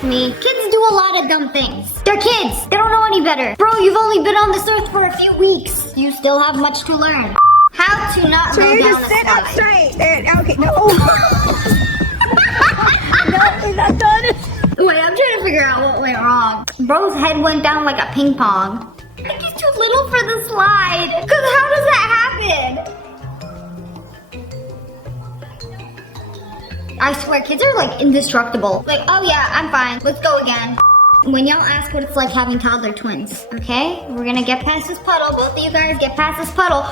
that's me. Kids do a lot of dumb things. They're kids. They don't know any better. Bro, you've only been on this earth for a few weeks. You still have much to learn. How to not So go you down just the sit up slide. straight. Okay, no. No, is that done? Wait, I'm trying to figure out what went wrong. Bro's head went down like a ping pong. I think he's too little for the slide. Cause how does that happen? I swear, kids are like indestructible. Like, oh yeah, I'm fine. Let's go again. When y'all ask what it's like having toddler twins, okay? We're gonna get past this puddle. Both of you guys get past this puddle.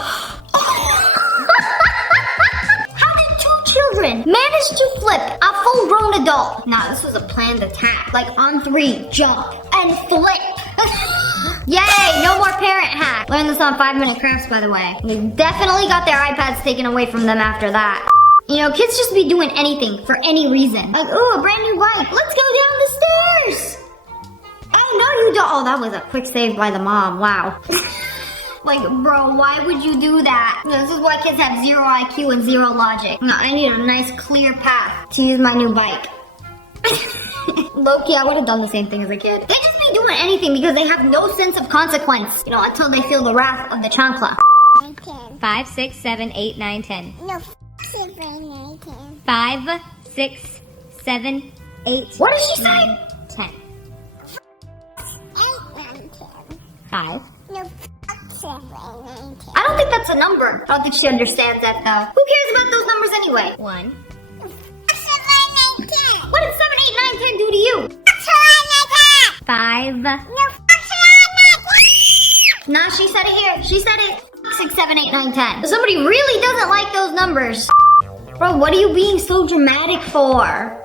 How did two children manage to flip a full-grown adult? Nah, this was a planned attack. Like on 3, jump and flip. Yay, no more parent hack. Learned this on 5-minute crafts, by the way. They definitely got their iPads taken away from them after that. You know, kids just be doing anything for any reason. Like, ooh, a brand new bike. Let's go down the stairs. Oh, no, you don't. Oh, that was a quick save by the mom. Wow. Like, bro, why would you do that? This is why kids have 0 IQ and 0 logic. No, I need a nice, clear path to use my new bike. Low-key, I would have done the same thing as a kid. They just be doing anything because they have no sense of consequence. You know, until they feel the wrath of the chancla. 5, 6, 7, 8, 9, 10. No, 7, 8, 10. 5, 6, 7, 8. What did she say? 9, 10. 8, 9, 10. 5. No, 7, 8, 9, 10. I don't think that's a number. I don't think she understands that, though. Who cares about those numbers anyway? 1. 7, 8, 10. What did 7, 8, 9, 10 do to you? 5. Nah, she said it here. She said it. 6, 7, 8, 9, 10. Somebody really doesn't like those numbers. Bro, what are you being so dramatic for?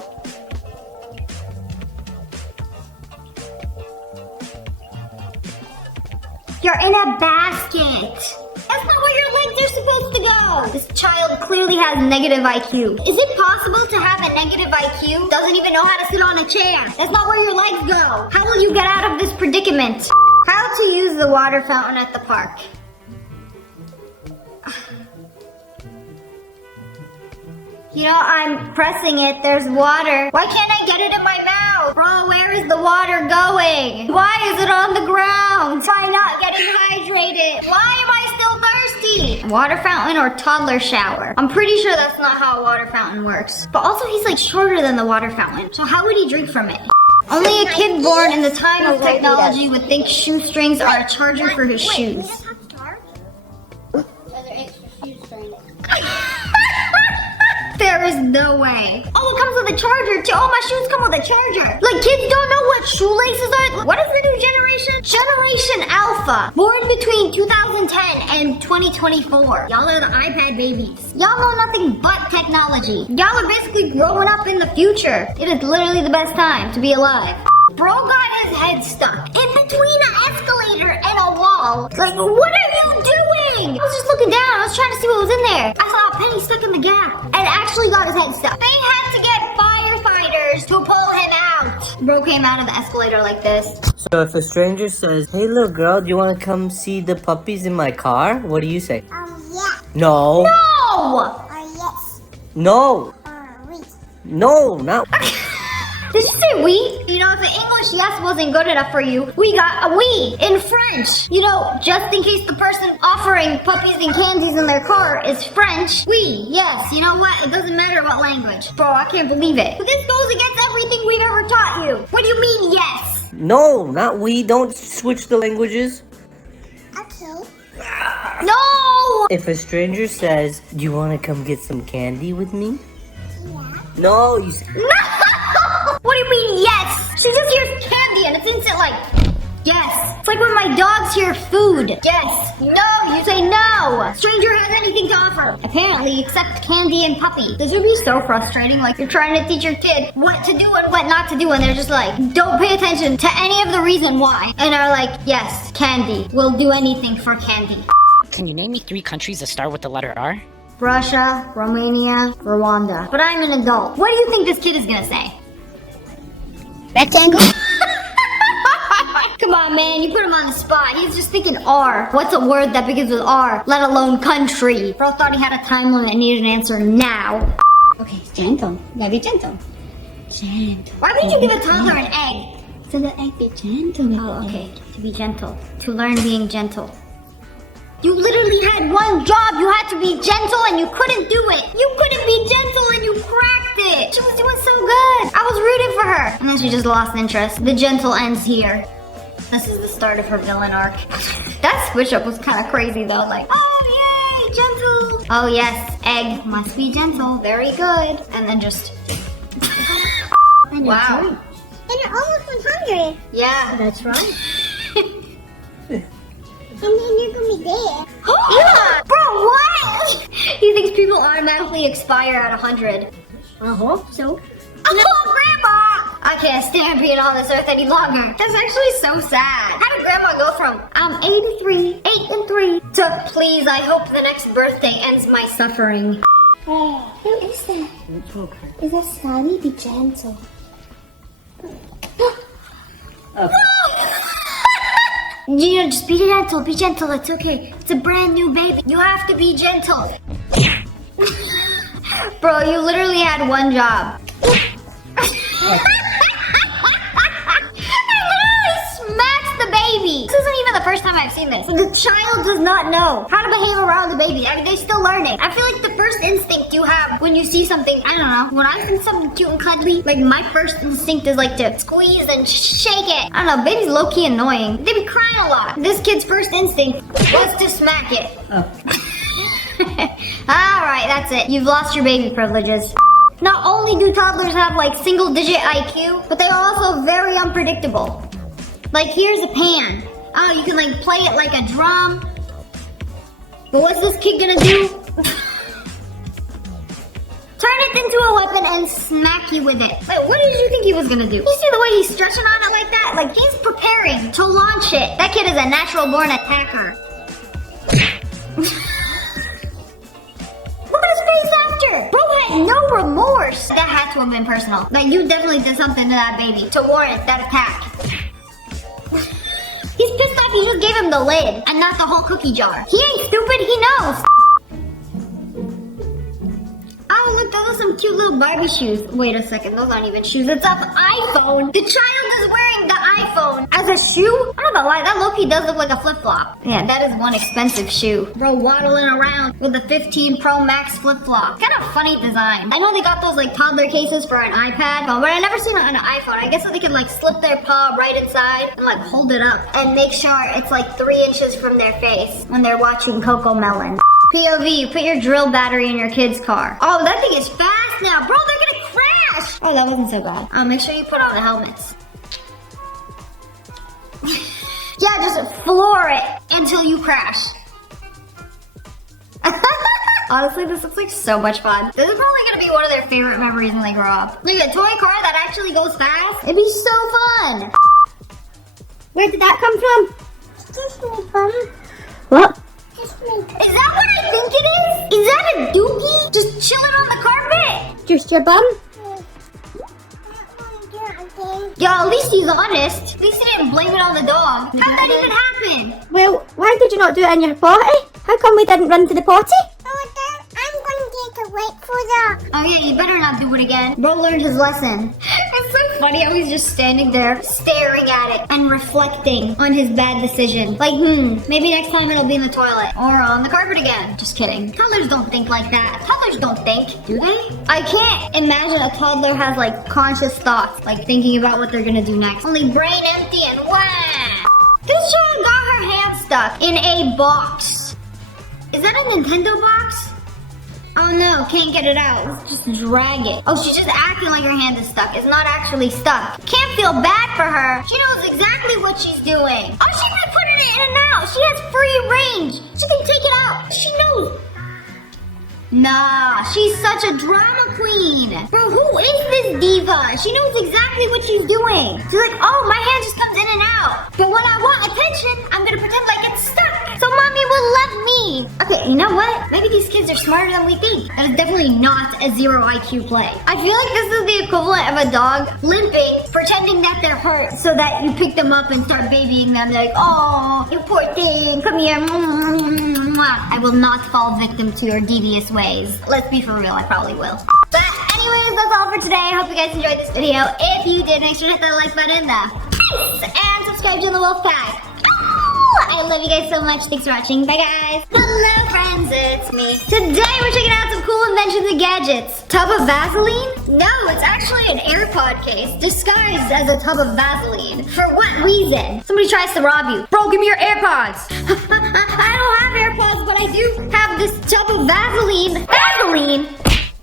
You're in a basket. That's not where your legs are supposed to go. This child clearly has negative IQ. Is it possible to have a negative IQ? Doesn't even know how to sit on a chair. That's not where your legs go. How will you get out of this predicament? How to use the water fountain at the park. You know, I'm pressing it. There's water. Why can't I get it in my mouth? Bro, where is the water going? Why is it on the ground? Why not getting hydrated? Why am I still thirsty? Water fountain or toddler shower? I'm pretty sure that's not how a water fountain works. But also, he's like shorter than the water fountain. So how would he drink from it? Only a kid born in the time of technology would think shoestrings are a charger for his shoes. There is no way. Oh, it comes with a charger too. Oh, my shoes come with a charger. Like, kids don't know what shoelaces are. What is the new generation? Generation Alpha. Born between 2010 and 2024. Y'all are the iPad babies. Y'all know nothing but technology. Y'all are basically growing up in the future. It is literally the best time to be alive. Bro got his head stuck in between an escalator and a wall. Like, what are you doing? I was just looking down. I was trying to see what was in there. I saw a penny stuck in the gap and actually got his head stuck. They had to get firefighters to pull him out. Bro came out of the escalator like this. So if a stranger says, "Hey little girl, do you want to come see the puppies in my car?" What do you say? Yeah. No. No! Or yes. No. Or we. No, not. Did you say we? You know, if the English yes wasn't good enough for you, we got a we in French. You know, just in case the person offering puppies and candies in their car is French, we, yes. You know what? It doesn't matter what language. Bro, I can't believe it. But this goes against everything we've ever taught you. What do you mean yes? No, not we. Don't switch the languages. Okay. No! If a stranger says, "Do you want to come get some candy with me?" Yeah. No, you say. No! What do you mean yes? She just hears candy and it's instant like, yes. It's like when my dogs hear food. Yes. No, you say no. Stranger has anything to offer. Apparently, except candy and puppy. This would be so frustrating. Like, you're trying to teach your kid what to do and what not to do, and they're just like, don't pay attention to any of the reason why. And are like, yes, candy. We'll do anything for candy. Can you name me 3 countries that start with the letter R? Russia, Romania, Rwanda. But I'm an adult. What do you think this kid is gonna say? Rectangle. Come on, man, you put him on the spot. He's just thinking R. What's a word that begins with R, let alone country? Bro thought he had a time limit and needed an answer now. Okay, gentle. You gotta be gentle. gentle. Why would you give a toddler an egg? So the egg be gentle. Oh, okay. To be gentle. To learn being gentle. You literally had one job. You had to be gentle and you couldn't do it. You couldn't be gentle and you cracked it. She was doing so good. I was rooting for her. And then she just lost interest. The gentle ends here. This is the start of her villain arc. That switch up was kind of crazy though. Like, oh yay, gentle. Oh yes, egg must be gentle. Very good. And then just... wow. And you're almost 100. Yeah. That's right. And then you're gonna be dead. Yeah. Bro, what? He thinks people automatically expire at 100. I hope so. Oh, Grandma! I can't stand being on this earth any longer. That's actually so sad. How did Grandma go from, I'm 83, 8 and 3, to please, I hope the next birthday ends my suffering. Hey, who is that? Is that Sunny? Be gentle. You know, just be gentle, it's okay. It's a brand new baby. You have to be gentle. Bro, you literally had one job. I literally smacked the baby. This isn't even the first time I've seen this. The child does not know how to behave around the baby. I mean, they're still learning. I feel like the first instinct you have when you see something, I don't know, when I see something cute and cuddly, like my first instinct is like to squeeze and shake it. I don't know, baby's low-key annoying. They be crying a lot. This kid's first instinct was to smack it. Alright, that's it. You've lost your baby privileges. Not only do toddlers have like single-digit IQ, but they're also very unpredictable. Like here's a pan. Oh, you can like play it like a drum. But what's this kid gonna do? Turn it into a weapon and smack you with it. Wait, what did you think he was gonna do? You see the way he's stretching on it like that? Like he's preparing to launch it. That kid is a natural born attacker. Look at his face after. Bro had no remorse. That had to have been personal. Like you definitely did something to that baby to warrant that attack. He's pissed off you just gave him the lid and not the whole cookie jar. He ain't stupid, he knows. Oh, look, those are some cute little Barbie shoes. Wait a second, those aren't even shoes. It's an iPhone. The child is wearing the iPhone as a shoe? I'm not gonna lie, that low-key does look like a flip-flop. Yeah, that is one expensive shoe. Bro waddling around with a 15 Pro Max flip-flop. Kind of funny design. I know they got those like toddler cases for an iPad, but I never seen it on an iPhone. I guess that they can like slip their paw right inside and like hold it up and make sure it's like 3 inches from their face when they're watching Coco Melon. POV, you put your drill battery in your kid's car. Oh, that thing is fast now. Bro, they're gonna crash. Oh, that wasn't so bad. Make sure you put on the helmets. Yeah, just floor it until you crash. Honestly, this looks like so much fun. This is probably gonna be one of their favorite memories when they grow up. Like a toy car that actually goes fast. It'd be so fun. Where did that come from? This me, Mom. What? This me. Is that what I think it is? Is that a dookie? Just chilling on the carpet? Just your bum? Yo, at least he's honest. At least he didn't blame it on the dog. How'd that even happen? Well, why did you not do it in your potty? How come we didn't run to the potty? Oh, Dad, I'm going to get to wait for that. Oh yeah, you better not do it again. Bro learned his lesson. It's so funny how he's just standing there, staring at it and reflecting on his bad decision. Like, maybe next time it'll be in the toilet or on the carpet again. Just kidding. Toddlers don't think like that. Toddlers don't think, do they? I can't imagine a toddler has like conscious thoughts, like thinking about what they're gonna do next. Only brain empty and wham! This child got her hand stuck in a box. Is that a Nintendo box? Oh no, can't get it out. Let's just drag it. Oh, she's just acting like her hand is stuck. It's not actually stuck. Can't feel bad for her. She knows exactly what she's doing. Oh, she's been putting it in and out. She has free range. She can take it out. She knows. Nah, she's such a drama queen. Bro, who is this diva? She knows exactly what she's doing. She's like, oh, my hand just comes in and out. But when I want attention, I'm gonna pretend like it's stuck. So mommy will love me. Okay, you know what? Maybe these kids are smarter than we think. That is definitely not a 0 IQ play. I feel like this is the equivalent of a dog limping, pretending that they're hurt so that you pick them up and start babying them. They're like, oh, you poor thing, come here. I will not fall victim to your devious ways. Let's be for real, I probably will. But anyways, that's all for today. I hope you guys enjoyed this video. If you did, make sure to hit that like button, and subscribe to the Wolf Pack. I love you guys so much. Thanks for watching. Bye, guys. Hello, friends. It's me. Today, we're checking out some cool inventions and gadgets. Tub of Vaseline? No, it's actually an AirPod case disguised as a tub of Vaseline. For what reason? Somebody tries to rob you. Bro, give me your AirPods. I don't have AirPods, but I do have this tub of Vaseline. Vaseline?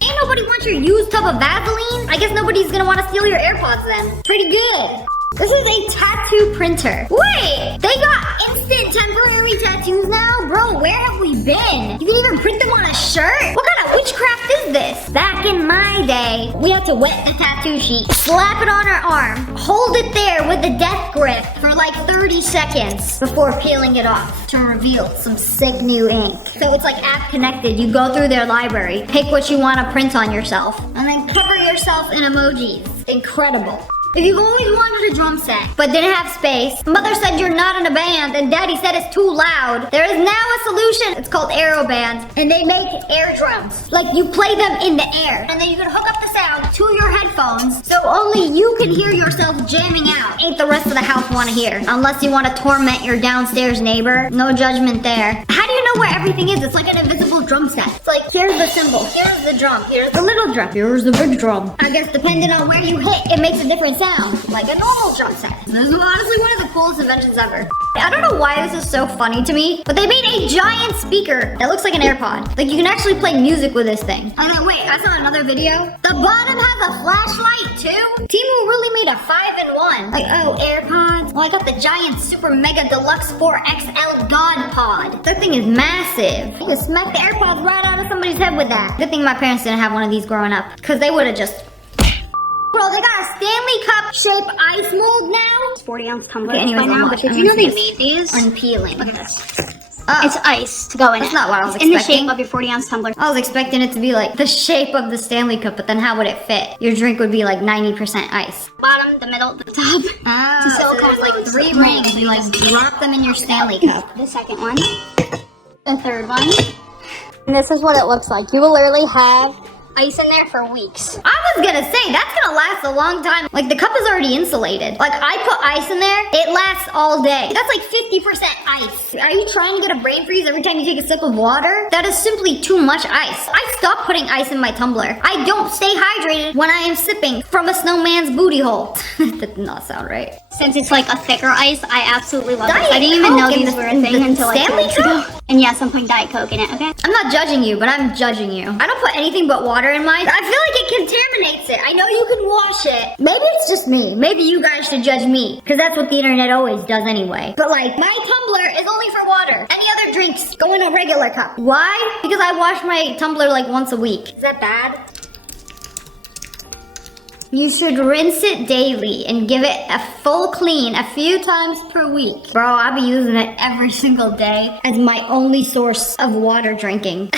Ain't nobody wants your used tub of Vaseline? I guess nobody's gonna want to steal your AirPods then. Pretty good. This is a tattoo printer. Wait, they got instant temporary tattoos now? Bro, where have we been? You can even print them on a shirt? What kind of witchcraft is this? Back in my day, we had to wet the tattoo sheet, slap it on our arm, hold it there with a death grip for like 30 seconds before peeling it off to reveal some sick new ink. So it's like app connected. You go through their library, pick what you want to print on yourself, and then cover yourself in emojis. Incredible. If you've always wanted a drum set, but didn't have space, mother said you're not in a band, and daddy said it's too loud, there is now a solution. It's called Aero Band, and they make air drums. Like, you play them in the air, and then you can hook up the sound to your headphones, so only you can hear yourself jamming out. Ain't the rest of the house want to hear. Unless you want to torment your downstairs neighbor. No judgment there. How do you know where everything is? It's like an invisible drum set. It's like, here's the cymbal, here's the drum, here's the little drum, here's the big drum. I guess depending on where you hit, it makes a different sound, like a normal drum set. This is honestly one of the coolest inventions ever. I don't know why this is so funny to me, but they made a giant speaker that looks like an AirPod. Like, you can actually play music with this thing. And then wait, I saw another video. The bottom has a flashlight too. Temu really made a 5-in-1. Like, oh, AirPods. Well, I got the giant super mega deluxe 4XL God Pod. That thing is massive. You can smack the AirPods right out of somebody's head with that. Good thing my parents didn't have one of these growing up, because they would have just... Bro, they got a Stanley Cup shape ice mold now. 40-ounce tumbler. Okay, anyways, by now, but did you know they made these? Unpeeling. Look at this. Oh, It's ice to go in that's it. not what I was It's in the expecting. shape of your 40-ounce tumbler. I was expecting it to be like the shape of the Stanley Cup, but then how would it fit? Your drink would be like 90% ice. Bottom, the middle, the top. Oh, It's a so silicone there's like mold. 3 rings. You like drop them in your Stanley Cup. The second one. The third one. And this is what it looks like. You will literally have ice in there for weeks. I was gonna say, that's gonna last a long time. Like, the cup is already insulated. Like, I put ice in there, it lasts all day. That's like 50% ice. Are you trying to get a brain freeze every time you take a sip of water? That is simply too much ice. I stopped putting ice in my tumbler. I don't stay hydrated when I am sipping from a snowman's booty hole. That did not sound right. Since it's like a thicker ice, I absolutely love Diet it. I didn't even know Coke in these the- were a in thing the until like 2 Stanley weeks Cup? ago. And yes, I'm putting Diet Coke in it, okay? I'm not judging you, but I'm judging you. I don't put anything but water in mine. I feel like it contaminates it. I know you can wash it. Maybe it's just me. Maybe you guys should judge me, because that's what the internet always does anyway. But like, my tumbler is only for water. Any other drinks go in a regular cup. Why? Because I wash my tumbler like once a week. Is that bad? You should rinse it daily and give it a full clean a few times per week. Bro, I be using it every single day as my only source of water drinking.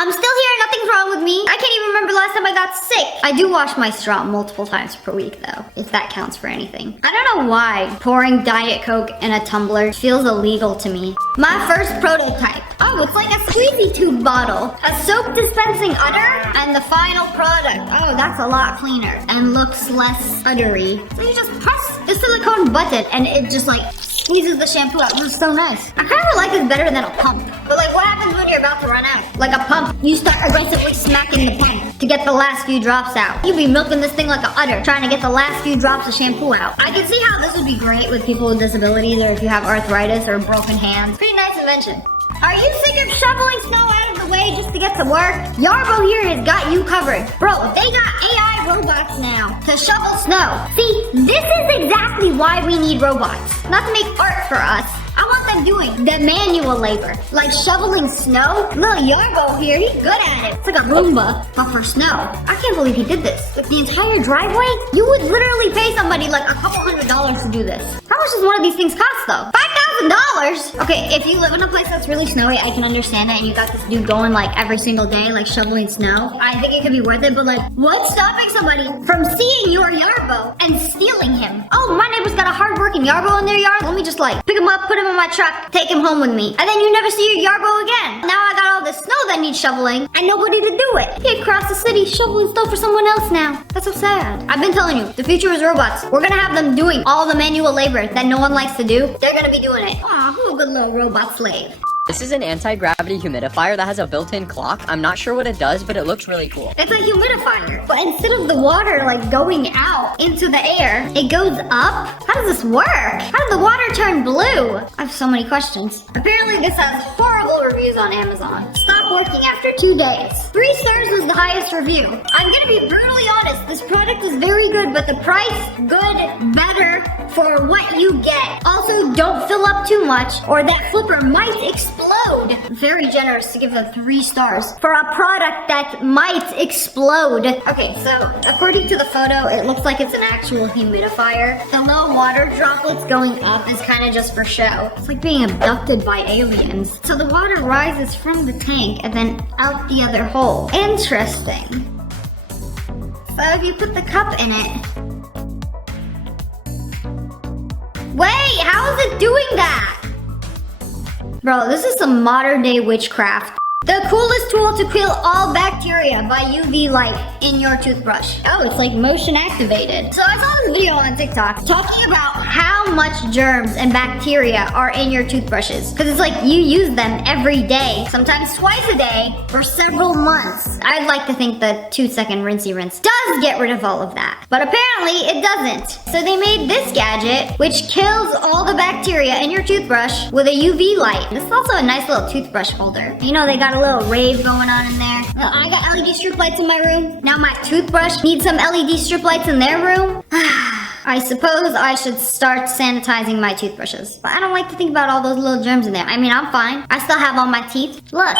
I'm still here, nothing's wrong with me. I can't even remember the last time I got sick. I do wash my straw multiple times per week though, if that counts for anything. I don't know why pouring Diet Coke in a tumbler feels illegal to me. My first prototype. Oh, it's like a squeezy tube bottle. A soap dispensing udder, and the final product. Oh, that's a lot cleaner and looks less uddery. So you just press the silicone button and it just like squeezes the shampoo out. This is so nice. I kind of like this better than a pump. But like, what happens when you're about to run out? Like a pump, you start aggressively smacking the pump to get the last few drops out. You be milking this thing like a udder, trying to get the last few drops of shampoo out. I can see how this would be great with people with disabilities, or if you have arthritis or broken hands. Pretty nice invention. Are you sick of shoveling snow out of the way just to get to work? Yarbo here has got you covered. Bro, they got AI robots now to shovel snow. See, this is exactly why we need robots. Not to make art for us. I want them doing the manual labor, like shoveling snow. Little Yarbo here, he's good at it. It's like a Roomba, but for snow. I can't believe he did this. With the entire driveway? You would literally pay somebody like a couple $100s to do this. How much does one of these things cost though? $5,000? Okay, if you live in a place that's really snowy, I can understand that, and you got this dude going like every single day, like shoveling snow. I think it could be worth it, but like, what's stopping somebody from seeing your Yarbo and stealing him? Oh, my neighbor's got a hardworking fucking Yarbo in their yard, let me just like pick him up, put him in my truck, take him home with me. And then you never see your Yarbo again. Now I got all this snow that needs shoveling and nobody to do it. He across the city shoveling snow for someone else now. That's so sad. I've been telling you, the future is robots. We're gonna have them doing all the manual labor that no one likes to do. They're gonna be doing it. Aw, who a good little robot slave. This is an anti-gravity humidifier that has a built-in clock. I'm not sure what it does, but it looks really cool. It's a humidifier, but instead of the water like going out into the air, it goes up? How does this work? How did the water turn blue? I have so many questions. Apparently this has horrible reviews on Amazon. Stopped working after 2 days. 3 stars was the highest review. I'm gonna be brutally honest, this product is very good, but the price, good, better for what you get. Also, don't fill up too much or that flipper might explode. Very generous to give it 3 stars for a product that might explode. Okay, so according to the photo, it looks like it's an actual humidifier. The low water droplets going up is kind of just for show. It's like being abducted by aliens. So the water rises from the tank and then out the other hole. Interesting. So if you put the cup in it... Wait, how is it doing that? Bro, this is some modern day witchcraft. The coolest tool to kill all bacteria by UV light in your toothbrush. Oh, it's like motion activated. So I saw this video on TikTok talking about how much germs and bacteria are in your toothbrushes. Because it's like you use them every day, sometimes twice a day for several months. I'd like to think the 2-second rinsey rinse does get rid of all of that. But apparently it doesn't. So they made this gadget which kills all the bacteria in your toothbrush with a UV light. This is also a nice little toothbrush holder. You know, they got a little rave going on in there. Well, I got LED strip lights in my room. Now my toothbrush needs some LED strip lights in their room. I suppose I should start sanitizing my toothbrushes. But I don't like to think about all those little germs in there. I mean, I'm fine. I still have all my teeth. Look.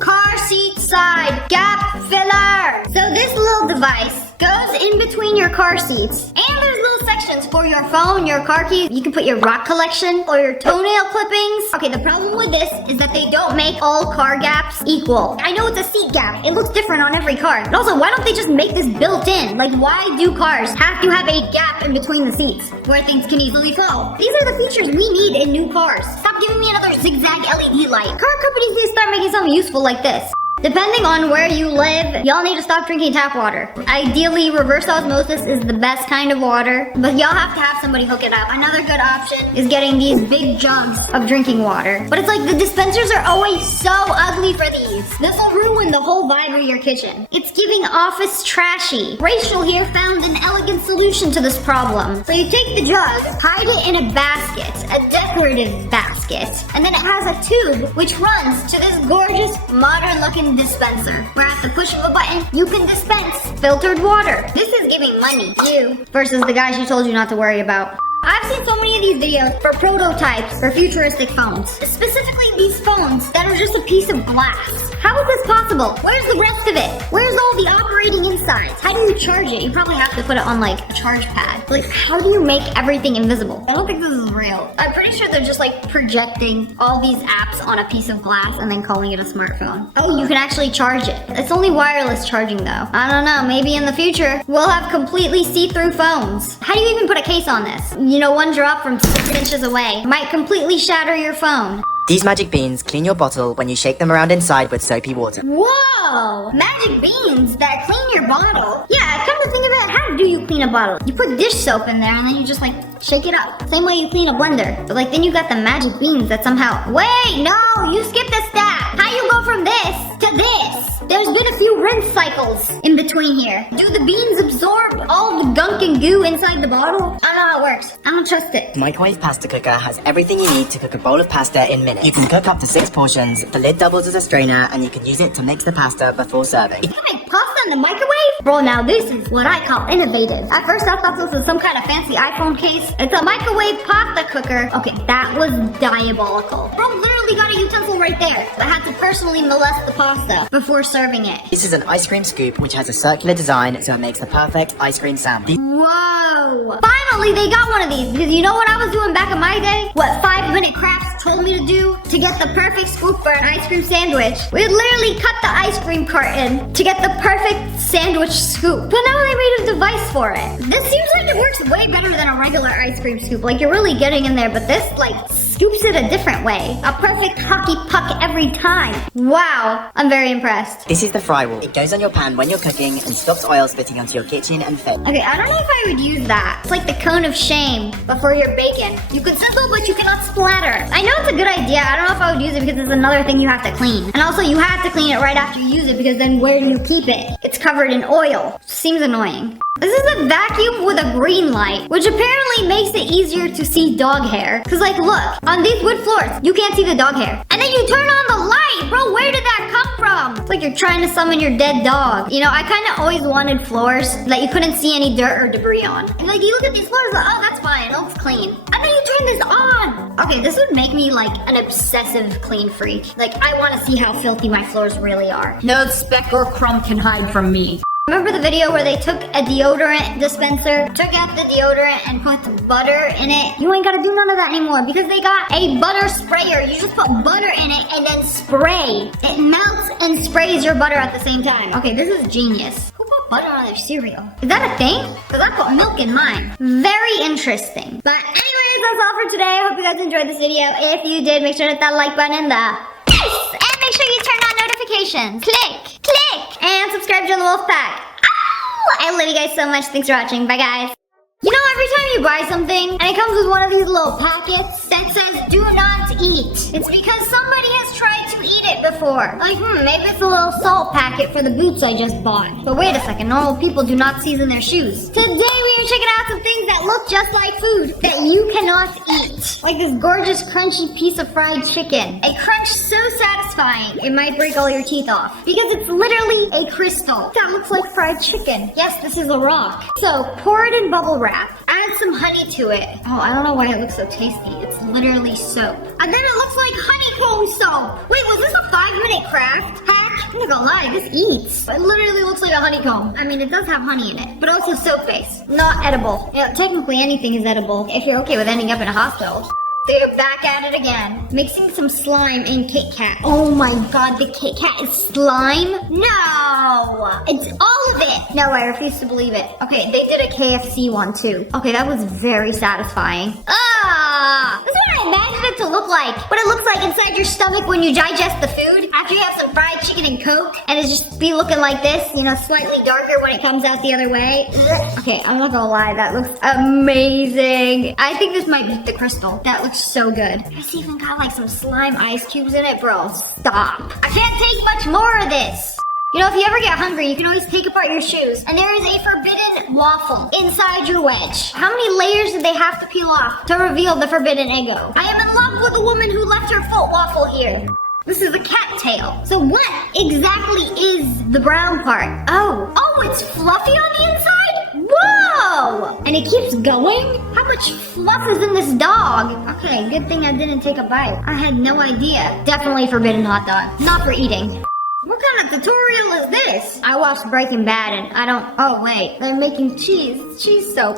Car seat side gap filler. So this little device goes in between your car seats. And there's little sections for your phone, your car keys. You can put your rock collection or your toenail clippings. Okay, the problem with this is that they don't make all car gaps equal. I know it's a seat gap. It looks different on every car. And also, why don't they just make this built in? Like, why do cars have to have a gap in between the seats where things can easily fall? These are the features we need in new cars. Stop giving me another zigzag LED light. Car companies need to start making something useful like this. Depending on where you live, y'all need to stop drinking tap water. Ideally, reverse osmosis is the best kind of water, but y'all have to have somebody hook it up. Another good option is getting these big jugs of drinking water. But it's like the dispensers are always so ugly for these. This will ruin the whole vibe of your kitchen. It's giving office trashy. Rachel here found an elegant solution to this problem. So you take the jug, hide it in a basket, a decorative basket, and then it has a tube which runs to this gorgeous, modern-looking dispenser, where at the push of a button, you can dispense filtered water. This is giving money, you, versus the guy she told you not to worry about. I've seen so many of these videos for prototypes for futuristic phones. Specifically these phones that are just a piece of glass. How is this possible? Where's the rest of it? Where's all the operating insides? How do you charge it? You probably have to put it on like a charge pad. Like, how do you make everything invisible? I don't think this is real. I'm pretty sure they're just like projecting all these apps on a piece of glass and then calling it a smartphone. Oh, you can actually charge it. It's only wireless charging though. I don't know, maybe in the future, we'll have completely see-through phones. How do you even put a case on this? You know, one drop from 6 inches away might completely shatter your phone. These magic beans clean your bottle when you shake them around inside with soapy water. Whoa! Magic beans that clean your bottle? Yeah, come to think of it, how do you clean a bottle? You put dish soap in there and then you just like shake it up. Same way you clean a blender. But like then you got the magic beans that somehow... Wait, no! You skipped a step! How you go from this to this? There's been a few rinse cycles in between here. Do the beans absorb all the gunk and goo inside the bottle? I don't know how it works. I don't trust it. The microwave pasta cooker has everything you need to cook a bowl of pasta in minutes. You can cook up to 6 portions, the lid doubles as a strainer, and you can use it to mix the pasta before serving. You can make pasta in the microwave? Bro, now this is what I call innovative. At first I thought this was some kind of fancy iPhone case. It's a microwave pasta cooker. Okay, that was diabolical. Bro literally got a utensil right there. I had to personally molest the pasta before serving it. This is an ice cream scoop which has a circular design so it makes the perfect ice cream sandwich. Whoa! Finally they got one of these, because you know what I was doing back in my day? What, 5-minute crafts told me to do to get the perfect scoop for an ice cream sandwich. We would literally cut the ice cream carton to get the perfect sandwich scoop. But now they made a device for it. This seems like it works way better than a regular ice cream scoop. Like, you're really getting in there, but this, like, scoops it a different way. A perfect hockey puck every time. Wow, I'm very impressed. This is the fry wheel. It goes on your pan when you're cooking and stops oil spitting onto your kitchen and face. Okay, I don't know if I would use that. It's like the cone of shame, but for your bacon. You can sizzle, but you cannot splatter. I know it's a good idea. I don't know if I would use it because it's another thing you have to clean. And also, you have to clean it right after you use it because then where do you keep it? It's covered in oil. Seems annoying. This is a vacuum with a green light, which apparently makes it easier to see dog hair. Cause like, look, on these wood floors, you can't see the dog hair. And then you turn on the light, bro, where did that come from? It's like you're trying to summon your dead dog. You know, I kind of always wanted floors that you couldn't see any dirt or debris on. And like, you look at these floors, like, oh, that's fine, it looks clean. And then you turn this on. Okay, this would make me like an obsessive clean freak. Like, I want to see how filthy my floors really are. No speck or crumb can hide from me. Remember the video where they took a deodorant dispenser, took out the deodorant and put butter in it? You ain't gotta do none of that anymore because they got a butter sprayer. You just put butter in it and then spray. It melts and sprays your butter at the same time. Okay, this is genius. Who put butter on their cereal? Is that a thing? Because I put milk in mine. Very interesting. But anyways, that's all for today. I hope you guys enjoyed this video. If you did, make sure to hit that like button in the face. And make sure you turn on notifications. Click, click, and subscribe to the Wolf Pack. Ow! I love you guys so much. Thanks for watching. Bye, guys. You know, every time you buy something, and it comes with one of these little packets that says, do not eat. It's because somebody has tried to eat it before. Like, maybe it's a little salt packet for the boots I just bought. But wait a second, normal people do not season their shoes. Today we are checking out some things that look just like food that you cannot eat. Like this gorgeous crunchy piece of fried chicken. A crunch so satisfying, it might break all your teeth off. Because it's literally a crystal that looks like fried chicken. Yes, this is a rock. So, pour it in bubble wrap. Add some honey to it. Oh, I don't know why it looks so tasty. It's literally soap. And then it looks like honeycomb soap. Wait, was this a 5-minute craft hack? I'm not gonna lie, this eats. It literally looks like a honeycomb. I mean, it does have honey in it, but also soap base. Not edible. You know, technically anything is edible if you're okay with ending up in a hospital. So you're back at it again. Mixing some slime in Kit Kat. Oh my god, the Kit Kat is slime? No! It's all of it! No, I refuse to believe it. Okay, they did a KFC one too. Okay, that was very satisfying. Ah! This is what I imagined it to look like. What it looks like inside your stomach when you digest the food. After you have some fried chicken and Coke. And it just be looking like this. You know, slightly darker when it comes out the other way. Okay, I'm not gonna lie. That looks amazing. I think this might be the crystal. That looks so good. It's even got like some slime ice cubes in it, bro. Stop. I can't take much more of this. You know, if you ever get hungry, you can always take apart your shoes. And there is a forbidden waffle inside your wedge. How many layers did they have to peel off to reveal the forbidden Eggo? I am in love with the woman who left her foot waffle here. This is a cat tail. So what exactly is the brown part? Oh, it's fluffy on the inside? Whoa! And it keeps going? How much fluff is in this dog? Okay, good thing I didn't take a bite. I had no idea. Definitely forbidden hot dog. Not for eating. What kind of tutorial is this? I watched Breaking Bad and I don't... Oh, wait. They're making cheese soap.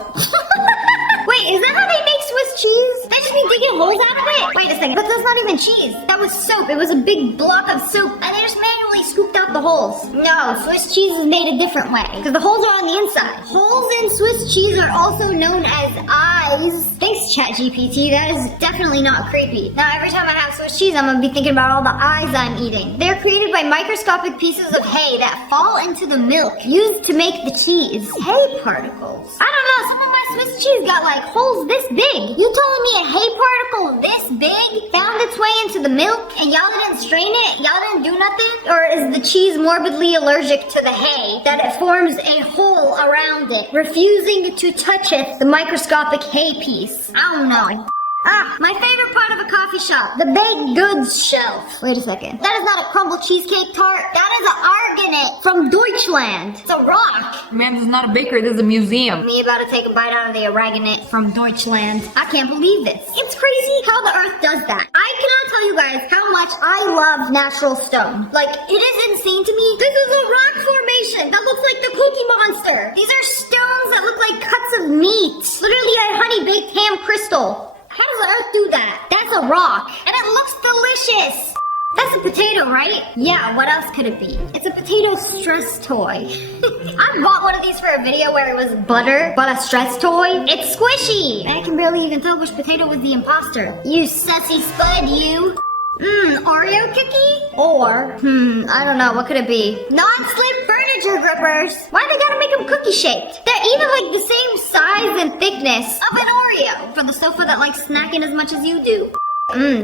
Wait, is that how they make Swiss cheese? They just be digging holes out of it? Wait a second, but that's not even cheese. That was soap. It was a big block of soap, and they just manually scooped out the holes. No, Swiss cheese is made a different way, because the holes are on the inside. Holes in Swiss cheese are also known as eyes. Thanks, ChatGPT. That is definitely not creepy. Now, every time I have Swiss cheese, I'm gonna be thinking about all the eyes I'm eating. They're created by microscopic pieces of hay that fall into the milk used to make the cheese. Hay particles. I don't know, some of my Swiss cheese got like holes this big. You telling me a hay particle this big found its way into the milk and y'all didn't strain it? Y'all didn't do nothing? Or is the cheese morbidly allergic to the hay that it forms a hole around it, refusing to touch it, the microscopic hay piece? I don't know. Ah, my favorite part of a coffee shop, the baked goods shelf. Wait a second. That is not a crumble cheesecake tart. That is an argonet from Deutschland. It's a rock. Man, this is not a bakery, this is a museum. Me about to take a bite out of the aragonet from Deutschland. I can't believe this. It's crazy how the earth does that. I cannot tell you guys how much I love natural stone. Like, it is insane to me. This is a rock formation that looks like the Cookie Monster. These are stones that look like cuts of meat. Literally a honey-baked ham crystal. How does the earth do that? That's a rock. And it that looks delicious. That's a potato, right? Yeah, what else could it be? It's a potato stress toy. I bought one of these for a video where it was butter, but a stress toy. It's squishy. I can barely even tell which potato was the imposter. You sussy spud, you. Oreo cookie? Or, I don't know, what could it be? Non-slip furniture grippers. Why they gotta make them cookie shaped? They're even like the same size and thickness of an Oreo for the sofa that likes snacking as much as you do.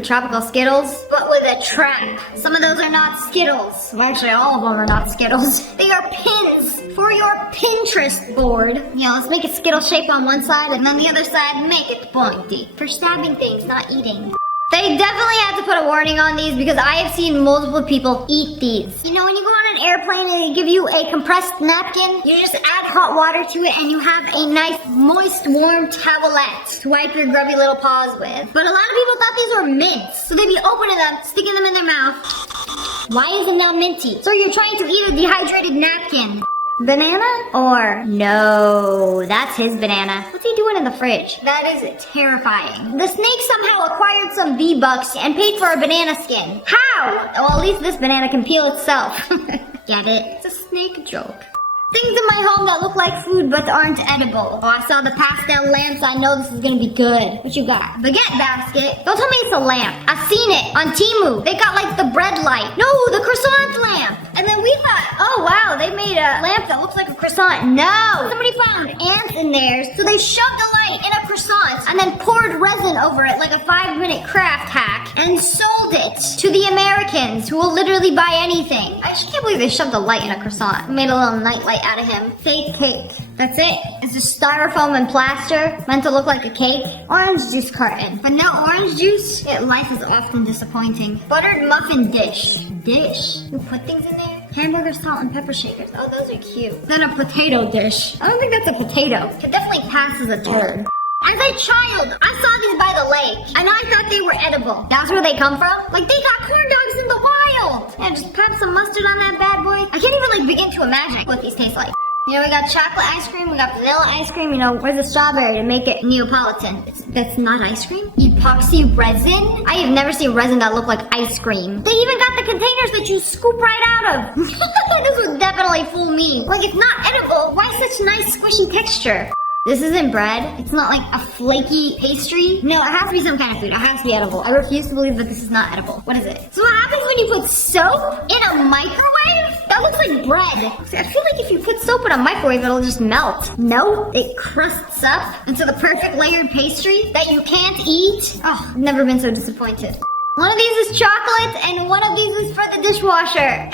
Tropical Skittles, but with a trap. Some of those are not Skittles. Well, actually, all of them are not Skittles. They are pins for your Pinterest board. You know, let's make a Skittle shape on one side, and then the other side, make it pointy. For stabbing things, not eating. They definitely had to put a warning on these because I have seen multiple people eat these. You know, when you go on an airplane and they give you a compressed napkin, you just add hot water to it and you have a nice, moist, warm towelette to wipe your grubby little paws with. But a lot of people thought these were mints. So they'd be opening them, sticking them in their mouth. Why is it now minty? So you're trying to eat a dehydrated napkin. Banana? Or no, that's his banana. What's he doing in the fridge? That is terrifying. The snake somehow acquired some V-Bucks and paid for a banana skin. How? Well, at least this banana can peel itself. Get it? It's a snake joke. Things in my home that look like food but aren't edible. Oh, I saw the pastel lamps. I know this is gonna be good. What you got? Baguette basket. Don't tell me it's a lamp. I've seen it on Temu. They got like the bread light. No, the croissant lamp. And then we thought, oh wow, they made a lamp that looks like a croissant. No! Somebody found ants in theirs, so they shoved a light in a croissant and then poured resin over it like a 5-minute craft hack and sold it to the Americans who will literally buy anything. I just can't believe they shoved a light in a croissant. Made a little nightlight out of him. Fake cake. That's it. It's just styrofoam and plaster, meant to look like a cake. Orange juice carton. But no orange juice? Yeah, life is often disappointing. Buttered muffin dish. Dish? You put things in there? Hamburger, salt, and pepper shakers. Oh, those are cute. Then a potato dish. I don't think that's a potato. It definitely passes a turd. As a child, I saw these by the lake, and I thought they were edible. That's where they come from? Like, they got corn dogs in the wild! Yeah, just pop some mustard on that bad boy. I can't even, begin to imagine what these taste like. You know, we got chocolate ice cream, we got vanilla ice cream, you know, where's the strawberry to make it Neapolitan? That's not ice cream? Epoxy resin? I have never seen resin that looked like ice cream. They even got the containers that you scoop right out of. This would definitely fool me. Like, it's not edible. Why such nice squishy texture? This isn't bread. It's not like a flaky pastry. No, it has to be some kind of food. It has to be edible. I refuse to believe that this is not edible. What is it? So what happens when you put soap in a microwave? That looks like bread. See, I feel like if you put soap in a microwave, it'll just melt. No, it crusts up into the perfect layered pastry that you can't eat. Oh, I've never been so disappointed. One of these is chocolate, and one of these is for the dishwasher.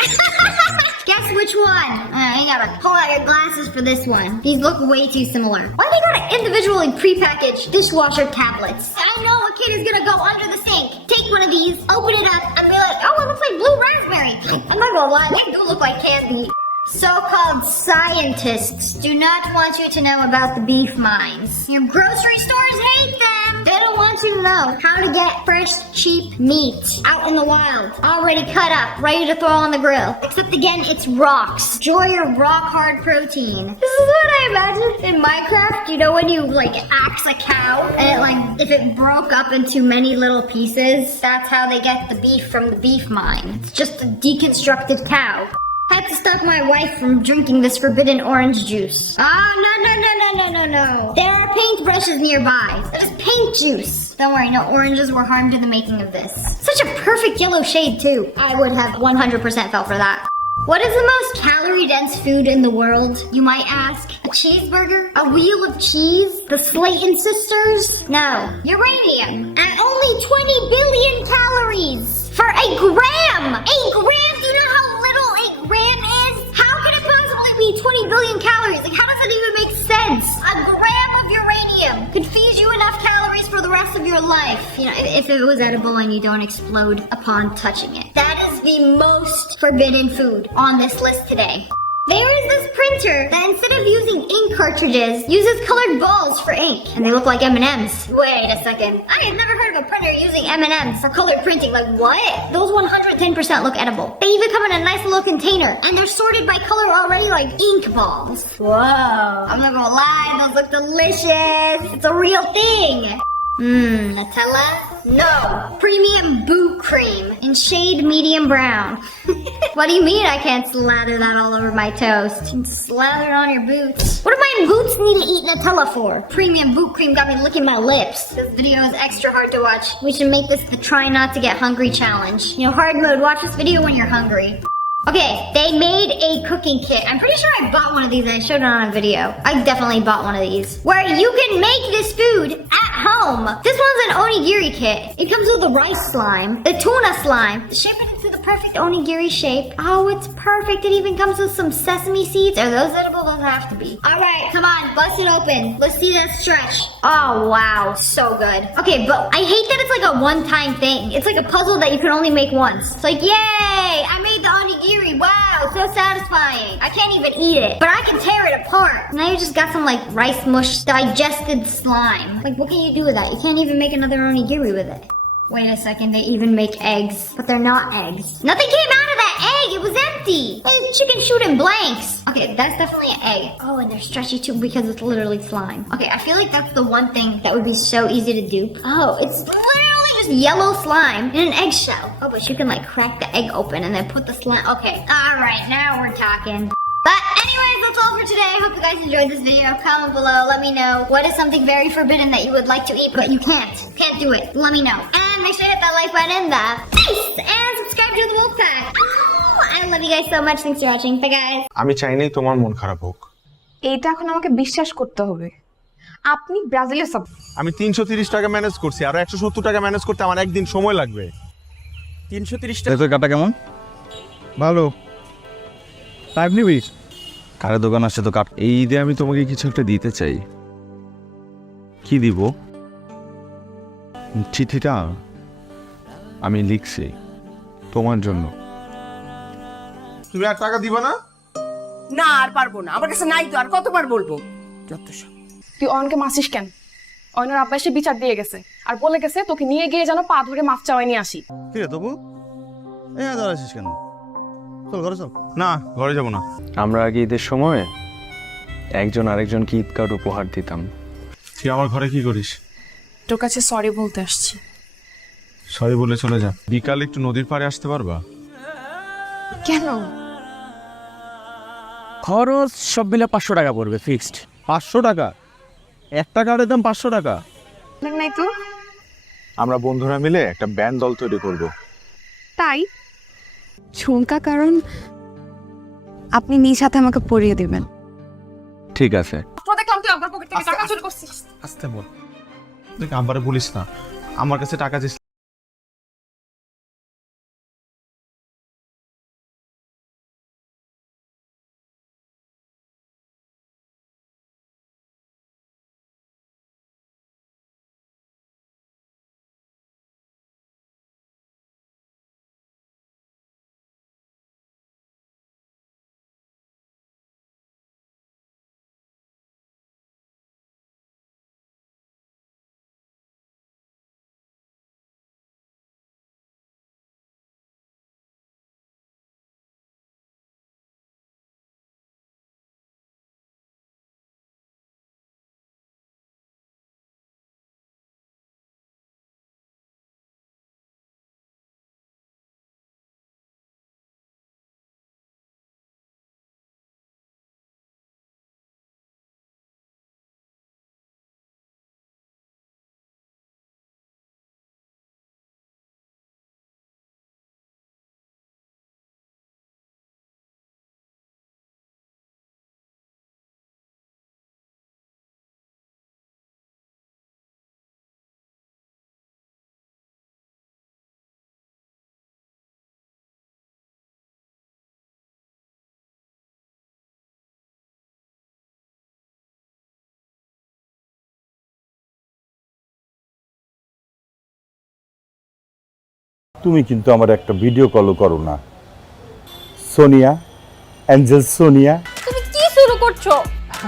Guess which one? You gotta pull out your glasses for this one. These look way too similar. Why they gotta individually prepackaged dishwasher tablets? I don't know what kid is gonna go under the sink, take one of these, open it up, and be like, oh, it looks like blue raspberry. I'm not gonna lie, they do look like candy. So-called scientists do not want you to know about the beef mines. Your grocery stores hate them. They don't want you to know how to get fresh, cheap meat out in the wild, already cut up, ready to throw on the grill. Except again, it's rocks. Enjoy your rock-hard protein. This is what I imagined in Minecraft. You know when you, axe a cow, and if it broke up into many little pieces, that's how they get the beef from the beef mine. It's just a deconstructed cow. I had to stop my wife from drinking this forbidden orange juice. Oh, no. There are paintbrushes nearby. It is paint juice. Don't worry, no oranges were harmed in the making of this. Such a perfect yellow shade, too. I would have 100% fell for that. What is the most calorie-dense food in the world, you might ask? A cheeseburger? A wheel of cheese? The Slayton sisters? No. Uranium. At only 20 billion calories for a gram! A gram? Do you know how little a gram is? How can it possibly be 20 billion calories? How does it even make sense? A gram of uranium could feed you enough calories for the rest of your life. You know, if it was edible and you don't explode upon touching it. That is the most forbidden food on this list today. There is this printer that instead of using ink cartridges, uses colored balls for ink. And they look like M&Ms. Wait a second. I have never heard of a printer using M&Ms for colored printing. Like, what? Those 110% look edible. They even come in a nice little container. And they're sorted by color already like ink balls. Whoa. I'm not gonna lie, those look delicious. It's a real thing. Nutella? No. Premium boot cream in shade medium brown. What do you mean I can't slather that all over my toast? You can slather it on your boots. What do my boots need to eat Nutella for? Premium boot cream got me licking my lips. This video is extra hard to watch. We should make this the try not to get hungry challenge. You know, hard mode, watch this video when you're hungry. Okay, they made a cooking kit. I'm pretty sure I bought one of these. I showed it on a video. I definitely bought one of these. Where you can make this food at home. This one's an onigiri kit. It comes with the rice slime, the tuna slime. Shape it into the perfect onigiri shape. Oh, it's perfect. It even comes with some sesame seeds. Are those edible? Those have to be. All right, come on, bust it open. Let's see that stretch. Oh, wow, so good. Okay, but I hate that it's like a one-time thing. It's like a puzzle that you can only make once. It's like, yay, I made the onigiri. Wow, so satisfying. I can't even eat it, but I can tear it apart. Now you just got some like rice mush digested slime. Like, what can you do with that? You can't even make another onigiri with it. Wait a second, they even make eggs, but they're not eggs. Nothing came out of that egg, it was empty. It's chicken shooting blanks. Okay, that's definitely an egg. Oh, and they're stretchy too because it's literally slime. Okay, I feel like that's the one thing that would be so easy to do. Oh, it's literally just yellow slime in an eggshell. Oh, but you can like crack the egg open and then put the slime. Okay, all right, now we're talking. But anyways, that's all for today. Hope you guys enjoyed this video. Comment below. Let me know what is something very forbidden that you would like to eat, but you can't. Can't do it. Let me know. And make sure to hit that like button, the face, and subscribe to the wolf pack. Oh, I love you guys so much. Thanks for watching. Bye, guys. আমি চাই নাই তোমার মন খারাপ হোক। এইটা এখন আমাকে বিশ্বাস করতে হবে। আপনি ব্রাজিলের সব। আমি 330 টাকা ম্যানেজ করছি আর 170 টাকা ম্যানেজ করতে আমার একদিন সময় লাগবে। 330 টাকা তোর কাটা কেমন? ভালো। টাইম নিবি? কারে দোকান আছে তো কাট। এই ঈদে আমি তোমাকে কিছু একটা দিতে চাই। কি দিব? চিঠিটা আমি লিখছি তোমার জন্য। তুমি আর টাকা দিবা না? না আর পারবো না, আমার কাছে নাই তো, আর কতবার বলবো? যত সব। তুই অয়নকে মাসিস কেন? অয়নের আব্বা এসে বিচার দিয়ে গেছে আর বলে গেছে তোকে নিয়ে গিয়ে যেন পা ধরে মাফ চাওয়াই নিয়ে আসি। কি রে তবু? দাঁড়াছিস কেন? চল ঘরে চল। না, ঘরে যাব না। আমরা আগে ঈদের সময় একজন আরেকজনকে ঈদ কার্ড উপহার দিতাম। তুই আমার ঘরে কি করিস? তোর কাছে সরি বলতে আসছি। সরি বলে চলে যা। বিকালে একটু নদীর পাড়ে আসতে পারবা? কেন? খরচ সব মিলে 500 টাকা পড়বে ফিক্সড। 500 টাকা? একটা কার্ডের দাম 500 টাকা? নাই তো। আমরা বন্ধুরা মিলে একটা ব্যান্ড দল তৈরি করব। তাই? ঝুমকা, কারণ আপনি নিজ হাতে আমাকে পরিয়ে দেবেন। ঠিক আছে। তো দেখলাম তুই আমার পকেট থেকে টাকা চুরি করছিস। আস্তে বল। দেখ আমারে বলিস না। আমার কাছে টাকা দিস। তুমি কিন্তু আমার একটা ভিডিও কল করো না সোনিয়া, অ্যাঞ্জেল সোনিয়া। তুমি কি শুরু করছো?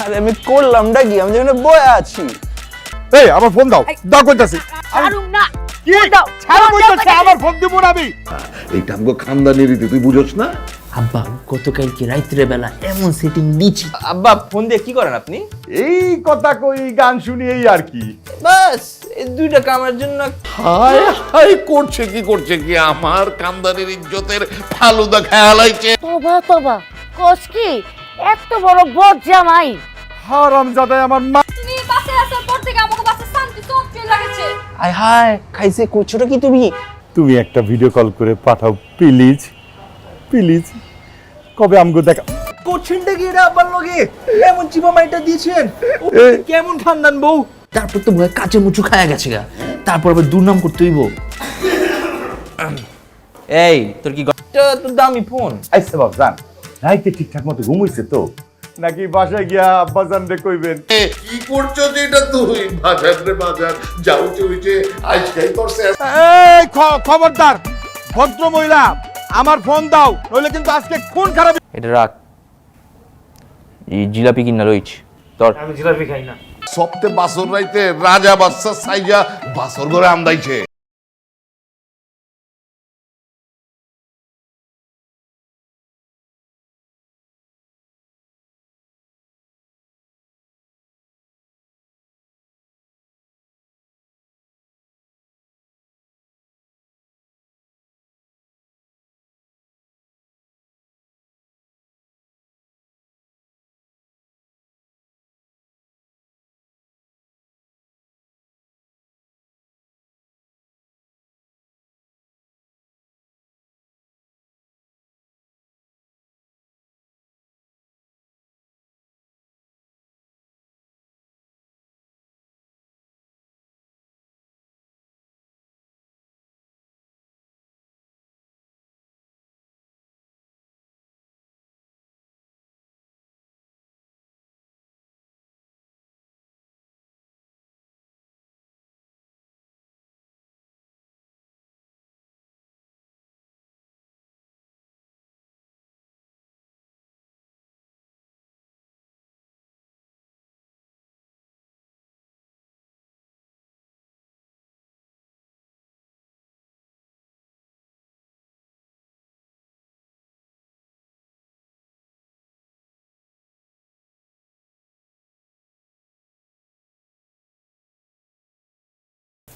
আরে আমি করলামটা কি? আমি যেখানে বয়ে আছি। এই আমার ফোন দাও, দাও কইতাছি। ছাড়ুম না। কি দাও? ছাড়ো কইতাছি, আমার ফোন দিব না আমি। এইটা আমগো খানদানি রীতি, তুই বুঝছ না? আব্বা গতকালকে রাত্রে বেলা এমন সেটিং দিচ্ছি। আব্বা ফোন দিয়ে কি করেন আপনি? এই কথা কই, গান শুনি, এই আর কি। বাস এই 2টা কামের জন্য। হায় হায় করছে কি আমার কান্দানের ইজ্জতের ফালুদা খেয়ালাইছে। তবা তবা কস কি এত বড় বদ জামাই। হারামজাদা আমার মা। তুমি বাসে আসার পর থেকে আমাকে বাসে শান্তি সব চলে লাগেছে। আয় হায় খাইছে করছোটা কি তুমি? তুমি একটা ভিডিও কল করে পাঠাও প্লিজ প্লিজ। কবে আমগো দেখা কোচিনটা কি এটা আব্বার লগে এমন চিপা মাইটা দিয়েছেন? কেমন খানদান বউ? তারপর তো ভয় কাঁচে মুচু খায়া গেছে গা, তারপর আবার দুর্নাম করতে হইব। এই তোর কি তোর দামি ফোন? আইসে বাবজান, রাইতে ঠিকঠাক মতো ঘুমাইছে তো নাকি বাসায় গিয়া আব্বাজান রে কইবেন? কি করছো যেটা তুই? বাজার রে বাজার যাও চুইছে আজকাই করছে। এই খবরদার ভদ্র মহিলা, আমার ফোন দাও, নইলে কিন্তু আজকে খুন খারাপ। এটা রাখ, এই জিলাপি কিনা রইছে তোর। আমি জিলাপি খাই না। সপ্তে বাসর রাইতে রাজা বাদশা সাইজা বাসর ঘরে আমদাইছে।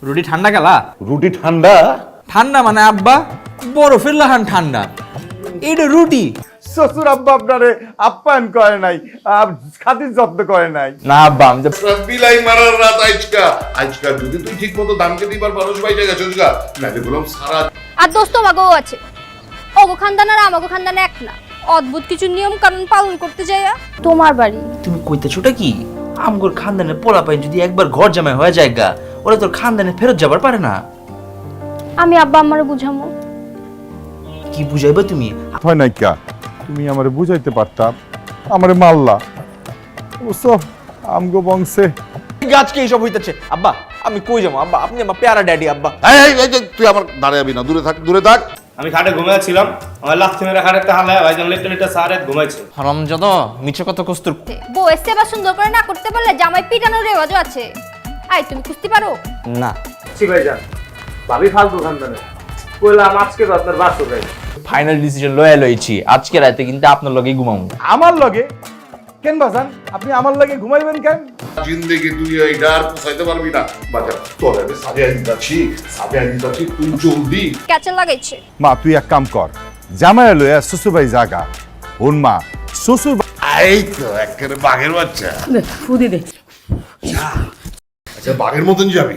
রুটি ঠান্ডা গেলা? রুটি ঠান্ডা? ঠান্ডা মানে আব্বা বরফের লাহান ঠান্ডা, এটা রুটি। শ্বশুর আব্বা আপনারে আপ্যায়ন করে নাই, খাতির যত্ন করে নাই। না আব্বা আমি বিলাই মারার রাত আজকা যদি তুই ঠিক মতো দামকে দিবার মানুষ বাইরে গেছিস গা, নাকি বললাম সারা। আর দোস্ত বাগও আছে, ওগো খানদান আর আমাগো খানদান এক না, অদ্ভুত কিছু নিয়ম কানুন পালন করতে যায়। তোমার বাড়ি তুমি কইতেছোটা কি? আমগোর খানদানে পোলা পাইন যদি একবার ঘর জামাই হয়ে যায় গা, ওরা তোর খানদানে ফেরত যাবার পারে না। আমি আব্বা আমারে বুঝামো। কি বুঝাইবা তুমি? হয় নাই কা, তুমি আমারে বুঝাইতে পারতাম, আমারে মারলা। ওসব আমগো বংশে গাছকে এইসব হইতেছে। আব্বা আমি কই যাবো? আব্বা আপনি আমার প্যারা ড্যাডি। আব্বা তুই আমার দাঁড়াবি না, দূরে থাক। আমি খাটে ঘুমাইছিলাম, আমার লাথি মেরে খাটে তাহলে ভাইজান লেটে সারে ঘুমাইছে। হারামজাদা মিছে কথা কস্তুর। বউ সেবা সুন্দর করে না করতে পারলে জামাই পিটানোর রেওয়াজও আছে। আই তুমি কুস্তি পারো? না জি ভাইজান, ভাবি ফালতু খানদানে কইলাম আজকে তো আপনার বাসর যাই। ফাইনাল ডিসিশন লয়ে লইছি, আজকে রাতে কিন্তু আপনার লগেই ঘুমাবো। আমার লগে? কেন বাজান, আপনি আমার লগে ঘুমাইবেন কেন? জিন্দেগি তুই এইটা আর পোষাইতে পারবি না। বাজার তোর আমি সাজিয়ে দিতাছি, তুই জলদি। ক্যাচে লাগাইছে। মা তুই এক কাম কর, জামাই লইয়া শ্বশুর বাড়ি জাগা। ওন মা শ্বশুর এই তো একেবারে বাঘের বাচ্চা। ফুদি দে। আচ্ছা বাঘের মতন যাবি?